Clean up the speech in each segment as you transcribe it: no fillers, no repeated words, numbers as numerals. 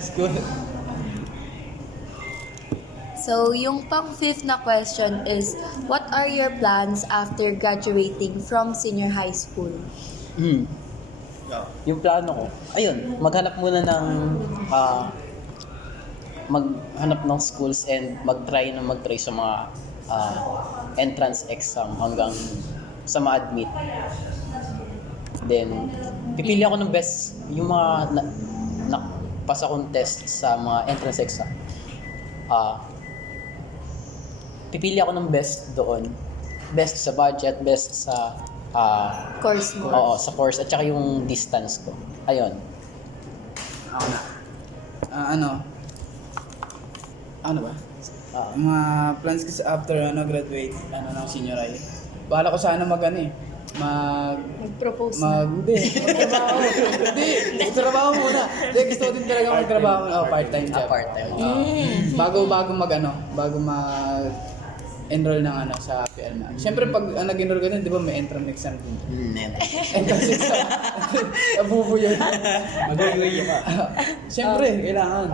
School. So, yung pang-fifth na question is, what are your plans after graduating from senior high school? Yung plano ko, ayun, maghanap muna ng maghanap ng schools and mag-try sa mga entrance exam hanggang sa ma-admit. Then, pipili ako ng best, yung mga pasa kong test sa mga entrance exam. Pipili ako ng best doon. Best sa budget, best sa Course mo. oo, sa course at saka yung distance ko. Ayun. Ako na. Ano ba? Ah, Yung mga plans ko sa after graduate ng senior high. Bala ko sana Mag-propose na. magtrabaho. Magtrabaho muna. Hindi, gusto ko din talaga magtrabaho. Part-time job. part-time. Bago mag-enroll ng sa PLMA. Siyempre pag nag-enroll ka din, di ba may entrance exam din? Entrance exam. Nabubo yun. Mag-uwi ka. Siyempre, kailangan.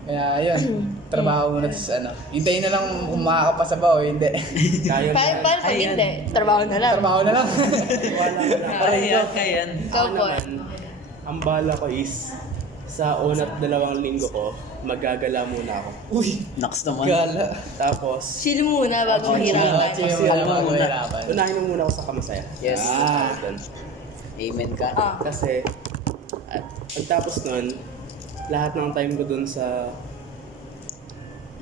Kaya yun, trabaho muna sa hintayin na lang kung makakapasa ba o hindi. Kaya Paano pag hindi? Trabaho na lang. Trabaho na lang. Kaya Go Ako for it. naman, ang bala ko is sa una't 2 linggo ko, magagala muna ako. Uy, Naks naman. gala. Tapos, Chill muna bago hirapan. Chill muna bago hirapan. unahin mo muna ako sa kamasaya. Yes. Doon. Amen ka. Kasi, at pagtapos nun, lahat ng time ko dun sa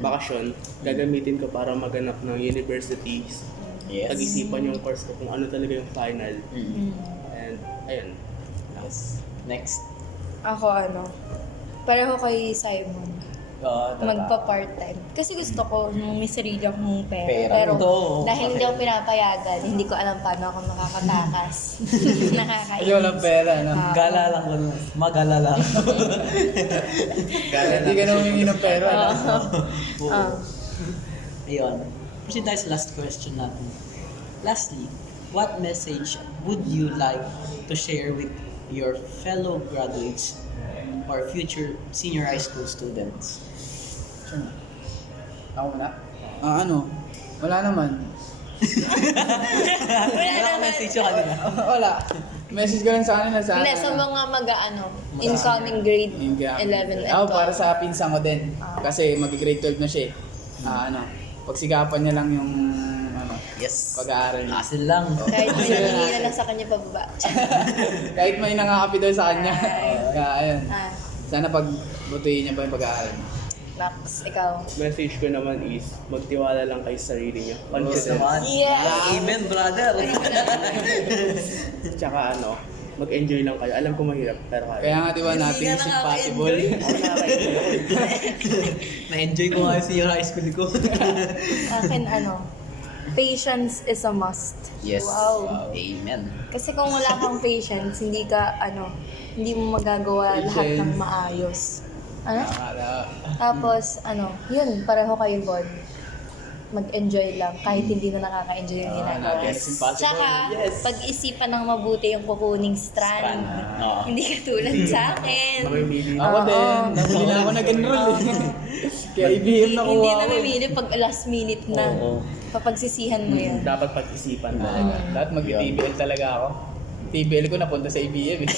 bakasyon, gagamitin ko para maganap ng universities. Yes. Pag-isipan yung course ko kung ano talaga yung final. Mm. And, ayun. Yes. Next. Ako pareho kay Simon. Magpa-part-time. Kasi gusto ko nung may sarili akong pera. Pero Ito. dahil hindi ako pinapayagan, hindi ko alam paano ako makakatakas. Nakakainis. Hindi walang pera, no? Gala lang ko. Magala lang. Hindi ka na humingi ng pera, no? Ayun. Proceed tayo sa last question natin. Lastly, what message would you like to share with your fellow graduates or future senior high school students? Sure na. Ako na? Wala naman. Wala ka message yung kanila. Wala. Message ko lang sa kanila sa Hindi, sa mga incoming grade 11 and 12. Ako, para sa pinsan ko din. Kasi mag-grade 12 na siya eh. Pagsikapan niya lang yung Yes. pag-aaral niya. Asin lang. Kahit may nangingi na lang sa kanya pababa. Kahit may nangakapi daw sa kanya. Kaya ayun. Ah, Sana pagbutihin niya pa yung pag-aaral niya. Max, ikaw. Message ko naman is, magtiwala lang kayo sa sarili niyo. Yes Confidence. naman. Yes! Amen, brother. Tsaka mag-enjoy lang kayo. Alam ko mahirap, pero kaya. Kaya nga di ba nothing is impossible. Na-enjoy ko nga yung senior high school ko. Akin patience is a must. Yes. Wow. Amen. Kasi kung wala kang patience, hindi mo magagawa lahat ng maayos. Tapos, yun, pareho kayo, Bon. Mag-enjoy lang, kahit hindi na nakaka-enjoy yung ginagawa. Nothing is impossible. Tsaka, pag-isipan ng mabuti yung kukuning strand. Oo. Hindi katulad sa akin. Mamimili. Ako din. Nabili na ako nag-enroll eh. Kaya IBM na Hindi kuha na ako. mamili pag last minute na. Oo. Papagsisihan mo yan. Dapat pag-isipan talaga. Dapat mag-TBL talaga ako. TBL ko napunta sa IBM eh.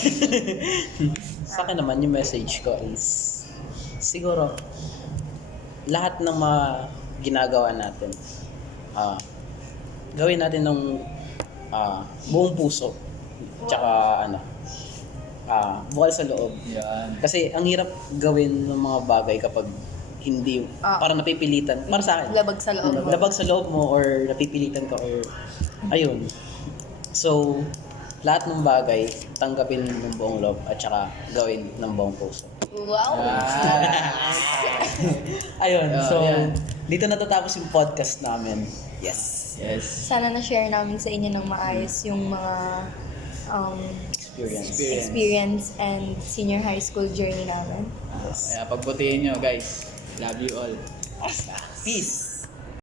Sa akin naman, yung message ko is, siguro, lahat ng mga ginagawa natin, gawin natin ng buong puso, tsaka bukal sa loob. Yan. Kasi ang hirap gawin ng mga bagay kapag hindi, parang napipilitan. Para sa akin, Labag sa loob mo. labag sa loob mo or napipilitan ka or ayun. So, lahat ng bagay, tanggapin ng buong loob at saka gawin ng buong puso. Wow! Ayun, so, yan. dito natatapos yung podcast namin. Yes. Yes. Sana na-share namin sa inyo ng maayos yung mga experience and senior high school journey namin. Yes. Kaya pagbutihin nyo guys. Love you all. Peace.